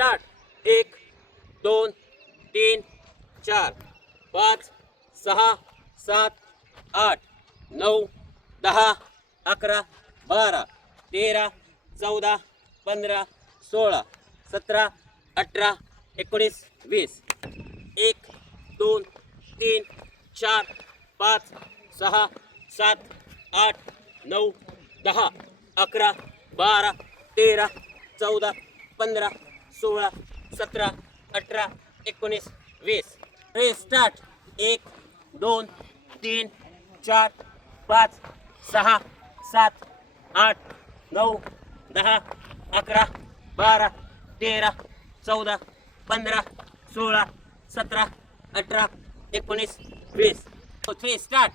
Start. 1 2 3 4 5 6 7 8 9 10 11 12 13 14 15 16 17 18 19 20. 1 2 3 4 5 6 7 8 9 10 11 12 13 14 15 16 17 18 19 20. Start. 1 2 3 4 5 6 7 8 9 10 11 12 13 14 15 16 17 18 19 20. 3 start.